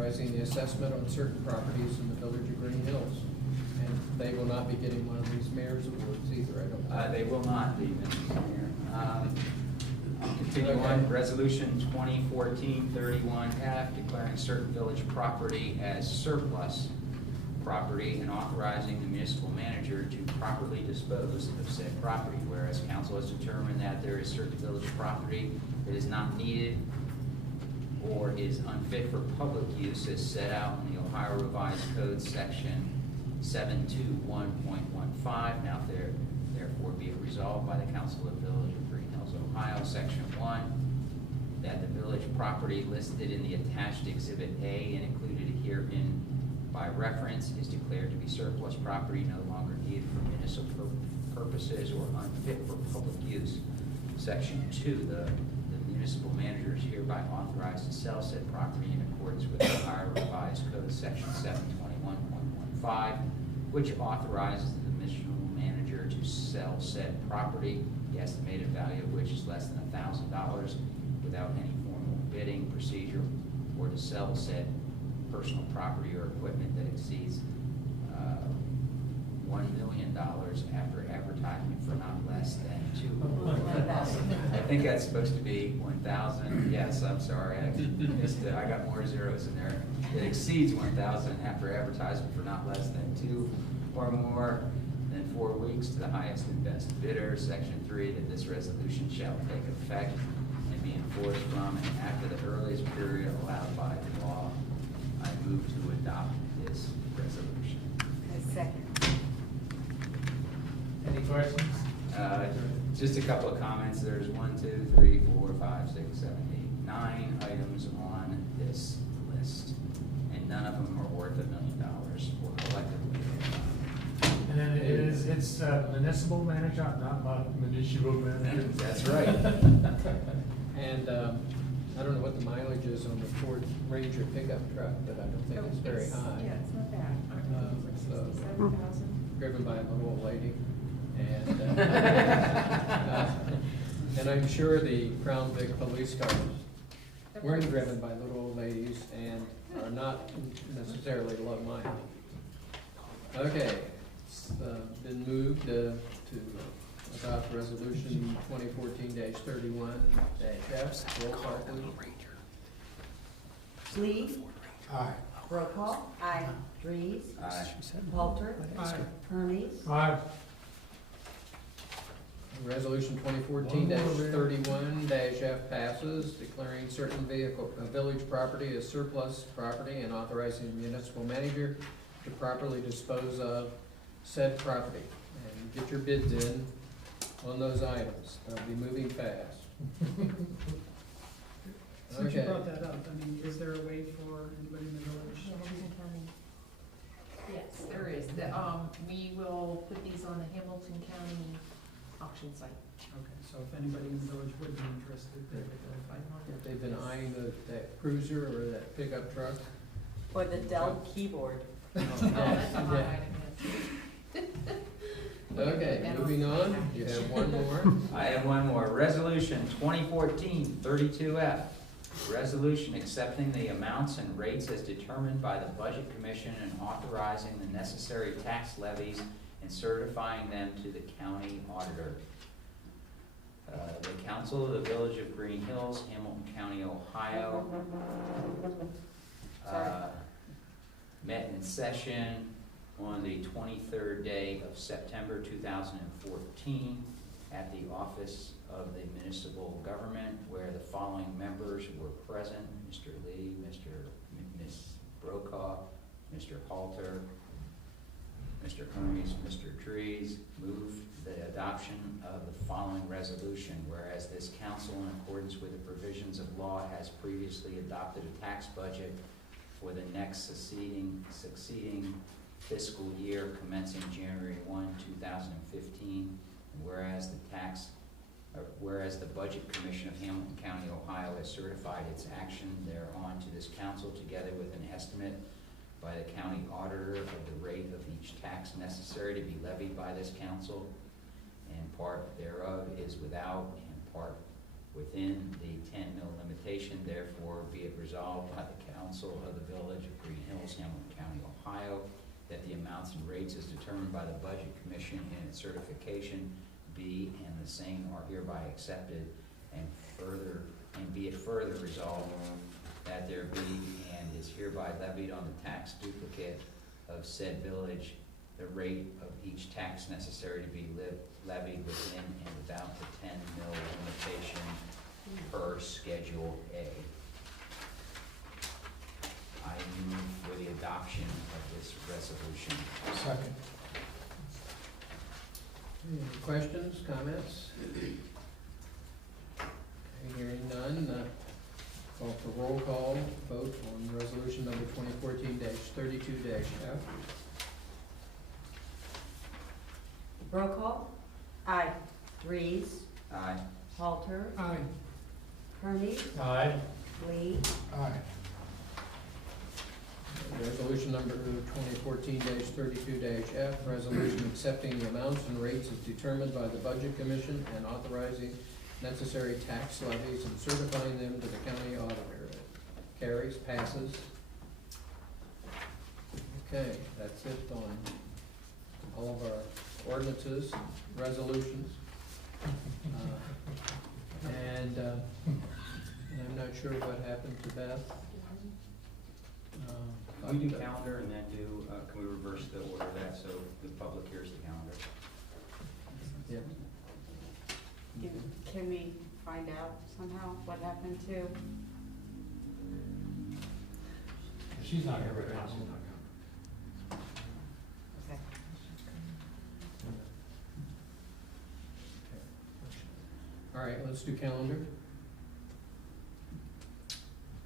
authorizing the assessment on certain properties in the village of Greenhills. And they will not be getting one of these mayor's awards either, I don't think. They will not be, Mr. Mayor. I'll continue Okay. on. Resolution 2014-31F, declaring certain village property as surplus property and authorizing the municipal manager to properly dispose of said property. Whereas council has determined that there is certain village property that is not needed or is unfit for public use as set out in the Ohio Revised Code section 721.15. Now therefore be it resolved by the Council of the Village of Greenhills, Ohio, section 1, that the village property listed in the attached exhibit A and included herein by reference is declared to be surplus property no longer needed for municipal purposes or unfit for public use. Section 2, the municipal manager is hereby authorized to sell said property in accordance with the Ohio Revised Code section 721.15, which authorizes the municipal manager to sell said property, the estimated value of which is less than $1,000, without any formal bidding procedure, or to sell said personal property or equipment that exceeds $1 million after advertisement for not less than $200,000. I think that's supposed to be 1,000. Yes, I'm sorry, I missed it. I got more zeros in there. It exceeds 1,000 after advertisement for not less than 2 or more than 4 weeks to the highest and best bidder. Section 3, that this resolution shall take effect and be enforced from and after the earliest period allowed by law. I move to adopt this resolution. Second. Any questions? Just a couple of comments. There's 1, 2, 3, 4, 5, 6, 7, 8, 9 items on this list, and none of them are worth $1 million or collectively. And then it's municipal manager, not municipal manager. That's right. And I don't know what the mileage is on the Ford Ranger pickup truck, but I don't think it's very high. Yeah, it's not bad. It's like 67,000. Driven by a little old lady. And, and I'm sure the Crown Vic police cars weren't driven by little old ladies and are not necessarily low mileage. Okay, it's been moved to adopt resolution 2014-31-F. Roll call, please. Lee. Aye. Brokaw. Aye. Reeves. Aye. Halter. Aye. Hermes. Aye. Resolution 2014-31-F passes, declaring certain village property as surplus property and authorizing the municipal manager to properly dispose of said property. And get your bids in on those items. They'll be moving fast. Since you Okay. brought that up, I mean, is there a way for anybody in the village? Yes, there is. We will put these on the Hamilton County auction site. Okay, so if anybody in the village would be interested, they would find If they've been eyeing that cruiser or that pickup truck. Or the Dell keyboard. Oh, that's a hot Yeah. item, Okay, moving on, you have one more. I have one more. Resolution 2014-32F. Resolution accepting the amounts and rates as determined by the Budget Commission and authorizing the necessary tax levies and certifying them to the county auditor. The Council of the Village of Greenhills, Hamilton County, Ohio, met in session on the 23rd day of September 2014 at the Office of the Municipal Government, where the following members were present: Mr. Lee, Ms. Brokaw, Mr. Halter, Mr. Hermes, Mr. Trees. Moved the adoption of the following resolution: whereas this council, in accordance with the provisions of law, has previously adopted a tax budget for the next succeeding fiscal year commencing January 1, 2015, and whereas the Budget Commission of Hamilton County, Ohio has certified its action thereon to this council, together with an estimate by the county auditor of the rate of each tax necessary to be levied by this council, and part thereof is without and part within the 10 mil limitation. Therefore be it resolved by the Council of the Village Greenhills, Hamilton County, Ohio, that the amounts and rates as determined by the Budget Commission in its certification be and the same are hereby accepted, and be it further resolved that there be and is hereby levied on the tax duplicate of said village the rate of each tax necessary to be levied within and without the 10 mil limitation per Schedule A. I move for the adoption of this resolution. Second. Any questions, comments? Okay, hearing none, call for roll call vote on resolution number 2014-32-F. Roll call. Aye. Dries, Aye. Halter, Aye. Kearney, Aye. Lee, Aye. Resolution number 2014-32-F, resolution accepting the amounts and rates as determined by the Budget Commission and authorizing necessary tax levies and certifying them to the county auditor. Carries, passes. Okay, that's it on all of our ordinances, resolutions. And I'm not sure what happened to Beth. Can we do calendar and then do, can we reverse the order of that so the public hears the calendar? Yeah. Can we find out somehow what happened to? She's not here right now. Okay. All right, let's do calendar.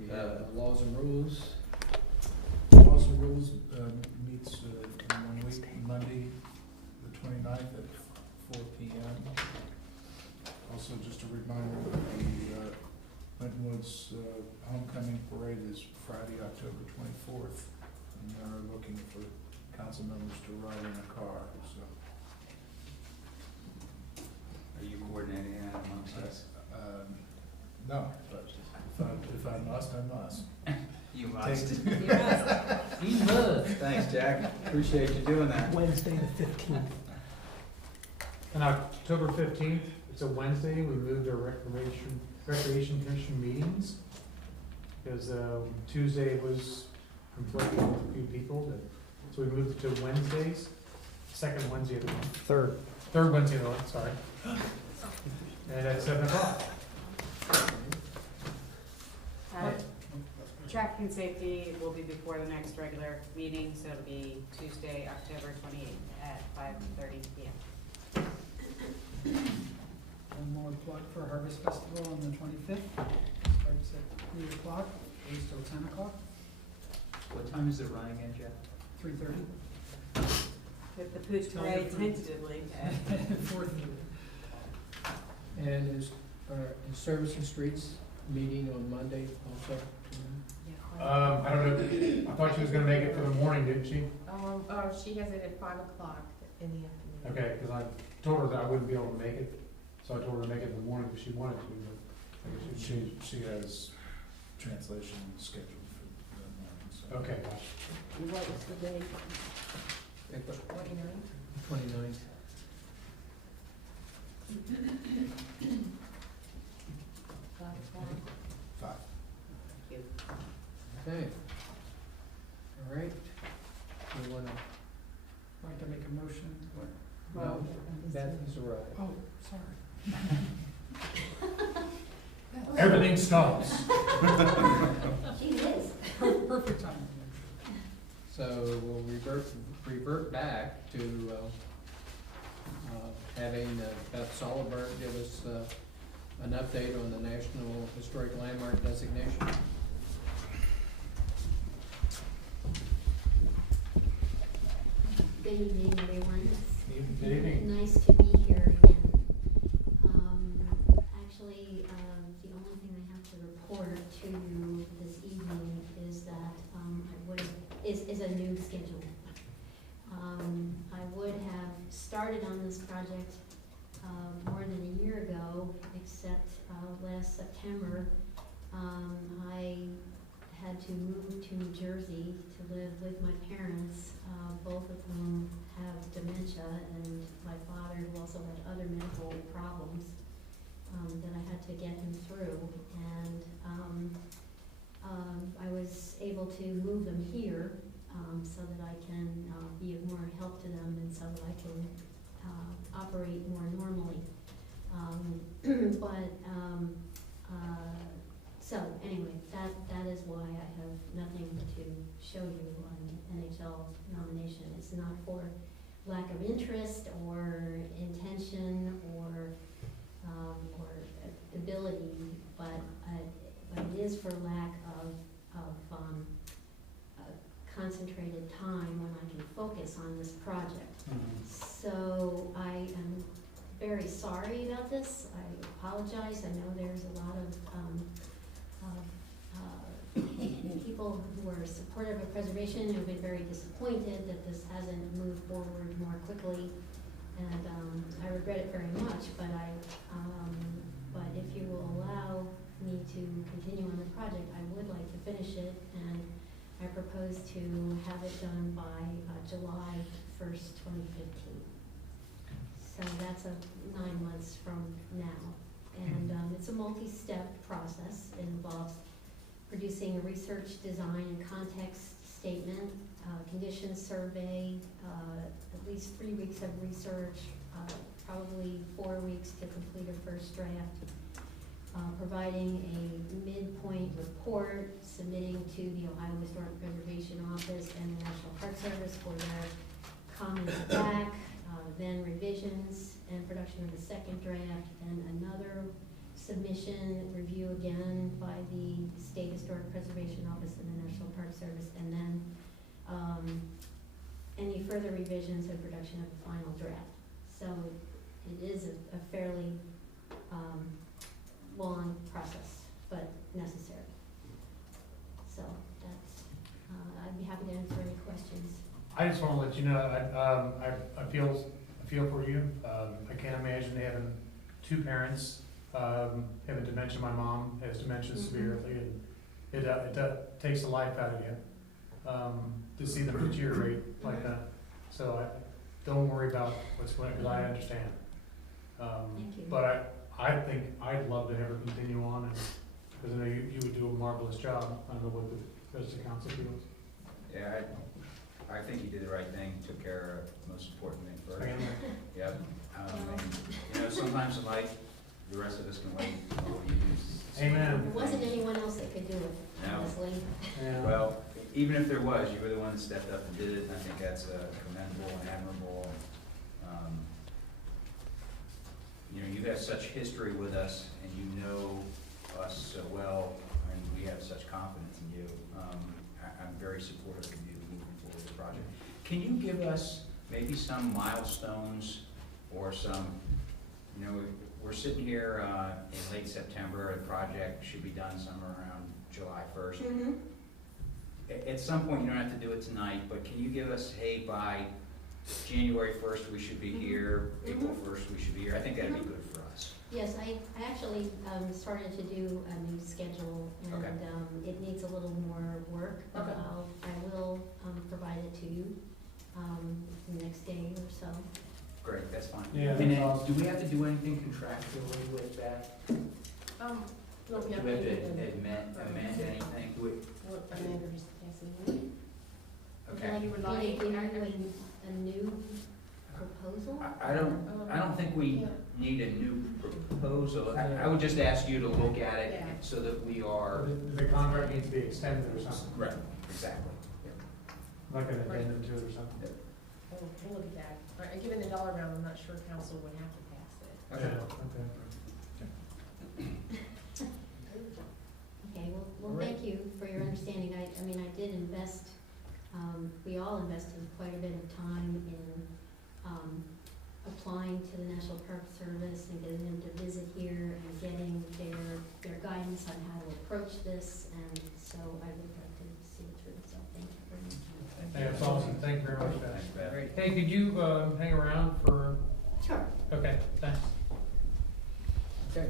We have laws and rules. Laws and Rules meets in 1 week, Monday, the 29th at 4 p.m. Also, just a reminder that the Lintonwoods Homecoming Parade is Friday, October 24th, and they're looking for council members to ride in a car, so. Are you coordinating that amongst us? No, but if I must, I must. You must. He must. Thanks, Jack. Appreciate you doing that. Wednesday the 15th. On October 15th, it's a Wednesday, we moved our Recreation Commission meetings, because Tuesday was conflicting with a few people, so we moved it to Wednesdays, second Wednesday of the month. Third Wednesday of the month, sorry. And at 7 o'clock. Traffic and safety will be before the next regular meeting, so it'll be Tuesday, October 28th at 5:30 p.m. One more plug for Harvest Festival on the 25th. Starts at 3 o'clock, goes till 10 o'clock, What time is it running in, Jeff? 3:30. with the Pooch Parade tentatively. 4:30. And is Service and Streets meeting on Monday also? I don't know, I thought she was gonna make it for the morning, didn't she? She has it at 5 o'clock in the afternoon. Okay, because I told her that I wouldn't be able to make it, so I told her to make it in the morning if she wanted to, but I guess she. She has translation scheduled for the morning, so. Okay. What was the date? April 29? 29th. Five. Thank you. Okay. All right. We wanna, I'd like to make a motion. no, Beth has arrived. Oh, sorry. Everything stops. She is. Perfect timing. So we'll revert back to having Beth Soliberg give us an update on the National Historic Landmark designation. Good evening, everyone. Good evening. Nice to be here again. Actually, the only thing I have to report to you this evening is that is a new schedule. I would have started on this project more than a year ago, except last September I had to move to New Jersey to live with my parents, both of whom have dementia, and my father, who also had other medical problems, that I had to get him through. And I was able to move them here, so that I can be of more help to them, and so that I can operate more normally. So anyway, that is why I have nothing to show you on NHL nomination. It's not for lack of interest or intention or ability, but it is for lack of concentrated time when I can focus on this project. So I am very sorry about this. I apologize. I know there's a lot of people who are supportive of preservation who have been very disappointed that this hasn't moved forward more quickly, and I regret it very much. But but if you will allow me to continue on the project, I would like to finish it, and I propose to have it done by July 1st, 2015. So that's 9 months from now. And it's a multi-step process. It involves producing a research design and context statement, conditions survey, at least 3 weeks of research, probably 4 weeks to complete a first draft, providing a midpoint report, submitting to the Ohio Historic Preservation Office and the National Park Service for their comments back, then revisions and production of the second draft, and another submission, review again by the State Historic Preservation Office and the National Park Service, and then any further revisions and production of the final draft. So it is a fairly long process, but necessary. So that's, I'd be happy to answer any questions. I just want to let you know, I feel for you. I can't imagine having two parents having dementia. My mom has dementia severely, and it takes the life out of you to see them deteriorate like that. So don't worry about what's going on, because I understand. Thank you. But I think I'd love to have her continue on, because I know you would do a marvelous job. I don't know what the rest of the council feels. Yeah, I think you did the right thing, took care of the most important thing first. Yep. And, sometimes in life, the rest of us can wait. Amen. There wasn't anyone else that could do it, No. honestly. Yeah. Well, even if there was, you were the one that stepped up and did it, and I think that's commendable and admirable. You have such history with us, and you know us so well, and we have such confidence in you. I'm very supportive of you moving forward with the project. Can you give us maybe some milestones or some, we're sitting here in late September, the project should be done somewhere around July 1st. Mm-hmm. At some point, you don't have to do it tonight, but can you give us, hey, by January 1st, we should be here, April 1st, we should be here? I think that'd be good for us. Yes, I actually started to do a new schedule, and Okay. It needs a little more work. But Okay. I will provide it to you the next day or so. Great, that's fine. Yeah, And then, that's awesome. do we have to do anything contractually with that? No, Do we have we have to, to amend anything? Do we? what, amenders, yes, Okay. you would Can like, you give me a new proposal? I don't think we need a new proposal. I would just ask you to look at it Yeah. so that we are. The contract needs to be extended or something, Right, exactly. like an addendum to it or something. we'll look at that. All right, given the dollar amount, I'm not sure council would have to pass it. Okay. Okay, well, All right. thank you for your understanding. I mean, I did invest, we all invested quite a bit of time in applying to the National Park Service and getting them to visit here and getting their guidance on how to approach this, and so I would like to see it through, so thank you very much. Hey, that's awesome, thank you very much, Beth. Thanks, Beth. Great. Hey, could you hang around for, Sure. okay, thanks. Okay.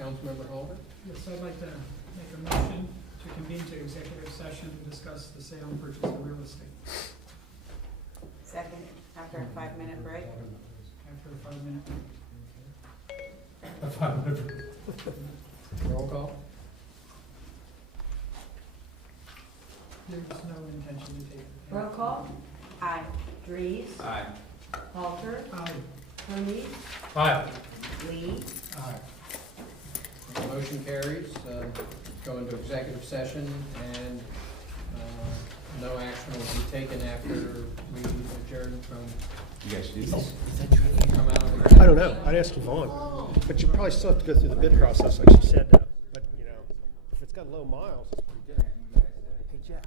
Councilmember Holder? Yes, I'd like to make a motion to convene to executive session to discuss the sale and purchase of real estate. Second, after a 5-minute break. After a 5-minute. A 5-minute. Roll call? There's no intention to take. Roll call? Aye. Dries, Aye. Halter, Aye. Hermes, Aye. Lee, Aye. Motion carries. Go into executive session, and no action will be taken after we adjourn from, You guys do this? come out of the. I don't know, I'd ask Yvonne, but you probably still have to go through the bid process, like she said, though. But, you know, if it's got low miles, it's pretty good. Hey, Jeff,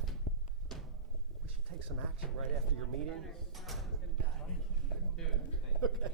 we should take some action right after your meeting. Okay.